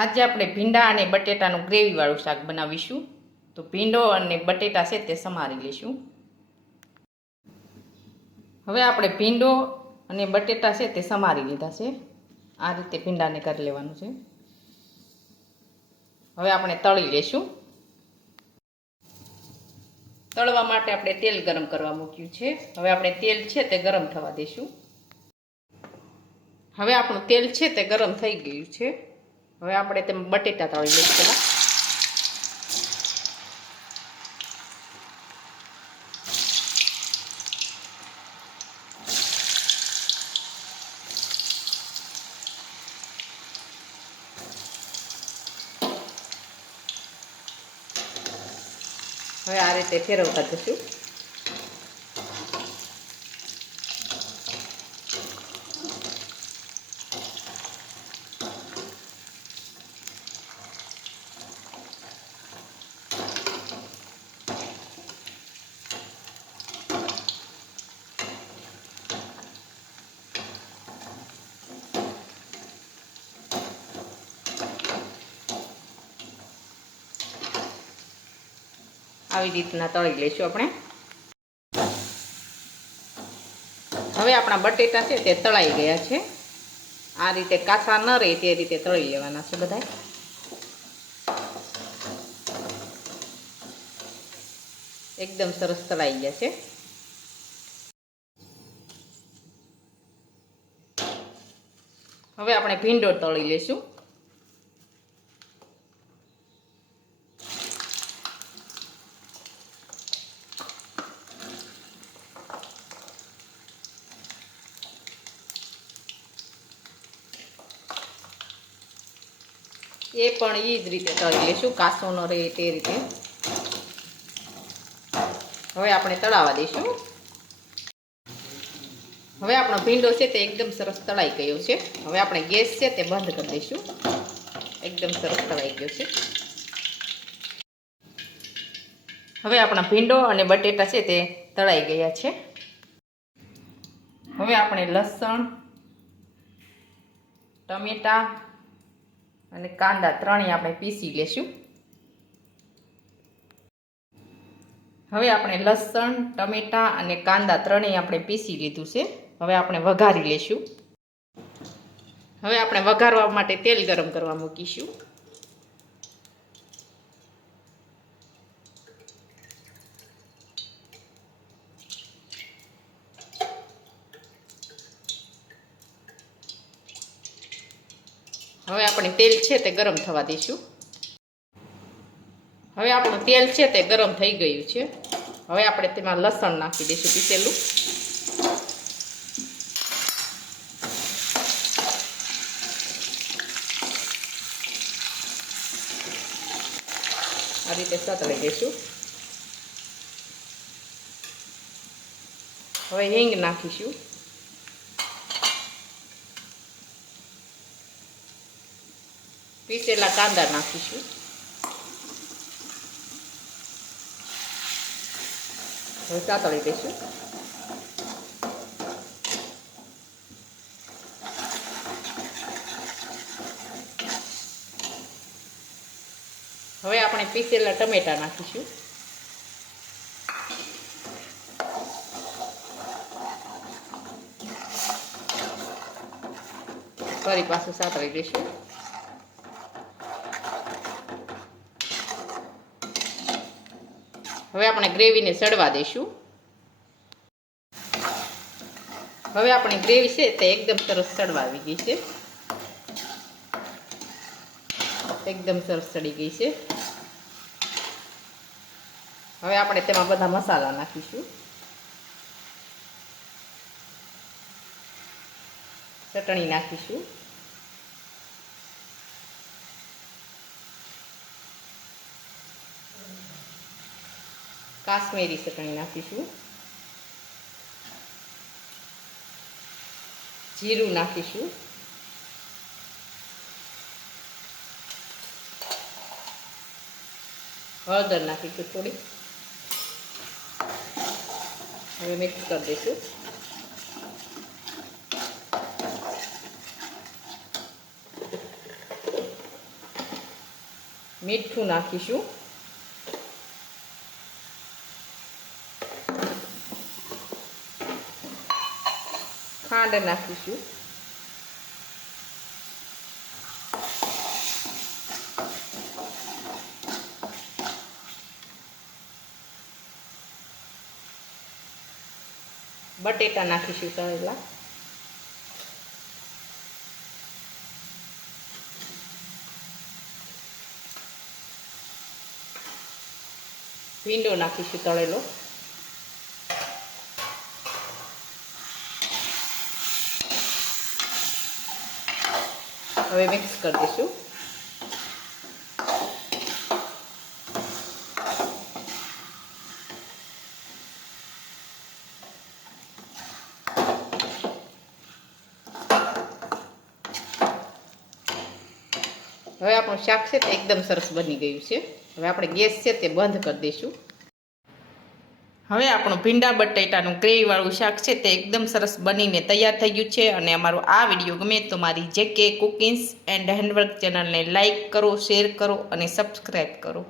આજે આપણે ભીંડા અને બટેટાનું ગ્રેવીવાળું શાક બનાવીશું. તો ભીંડો અને બટેટા છે તે સમારી લઈશું. હવે આપણે ભીંડો અને બટેટા છે તે સમારી લીધા છે. આ રીતે ભીંડાને કરી લેવાનું છે. હવે આપણે તળી લઈશું. તળવા માટે આપણે તેલ ગરમ કરવા મૂક્યું છે. હવે આપણે તેલ છે તે ગરમ થવા દઈશું. હવે આપણું તેલ છે તે ગરમ થઈ ગયું છે. હવે આપણે તેમાં બટેટા તળી લઈશું પહેલાં. હવે આ રીતે ફેરવતા જઈશું. આવી રીતના તળી લઈશું આપણે. હવે આપણા બટેટા છે તે તળાઈ ગયા છે. આ રીતે કાચા ન રહે તે રીતે તળી લેવાના છે બધા. એકદમ સરસ તળાઈ ગયા છે. હવે આપણે ભીંડો તળી લઈશું. એ પણ એ જ રીતે તળી લઈશું, કાચો ન રહે તે રીતે. હવે આપણે તળાવવા દઈશું. હવે આપણો ભીંડો છે તે એકદમ સરસ તળાઈ ગયો છે. હવે આપણે ગેસ છે તે બંધ કરી દઈશું. એકદમ સરસ તળાઈ ગયો છે. હવે આપણા ભીંડો અને બટેટા છે તે તળાઈ ગયા છે. હવે આપણે લસણ, ટમેટા અને કાંદા ત્રણેય આપણે પીસી લેશું. હવે આપણે લસણ, ટમેટા અને કાંદા ત્રણેય આપણે પીસી લીધું છે. હવે આપણે વઘારી લેશું. હવે આપણે વઘારવા માટે તેલ ગરમ કરવા મૂકીશું. હવે આપણે તેલ છે તે ગરમ થવા દઈશું. હવે આપણું તેલ છે તે ગરમ થઈ ગયું છે. હવે આપણે તેમાં લસણ નાખી દઈશું પીસેલું. આ રીતે સતળી દઈશું. હવે હિંગ નાખીશું. પીસેલા કાંદા નાખીશું. હવે સાતળી દઈશું. હવે આપણે પીસેલા ટમેટા નાખીશું. ફરી પાછું સાતળી દઈશું. હવે આપણે ગ્રેવીને સડવા દઈશું. હવે આપણી ગ્રેવી છે તે એકદમ સરસ સડવા આવી ગઈ છે. એકદમ સરસ સડી ગઈ છે. હવે આપણે તેમાં બધા મસાલા નાખીશું. ચટણી નાખીશું. કાશ્મીરી ચટણી નાખીશું. જીરું નાખીશું. હળદર નાખીશું થોડી. હવે મિક્સ કરી દઈશું. મીઠું નાખીશું, ખાંડ નાખીશું, બટેટા નાખીશું તળેલા, ભીંડો નાખીશું તળેલો, હવે મિક્સ કરી દઈશું. હવે આપણું શાક છે તે એકદમ સરસ બની ગયું છે. હવે આપણે ગેસ છે તે બંધ કરી દઈશું. હવે આપણું ભીંડા બટેટાનું ગ્રેવીવાળું શાક છે તે એકદમ સરસ બનીને તૈયાર થઈ ગયું છે. અને અમારો આ વિડીયો ગમે તો મારી JK કુકિંગ્સ એન્ડ હેન્ડવર્ક ચેનલને લાઇક કરો, શેર કરો અને સબસ્ક્રાઈબ કરો.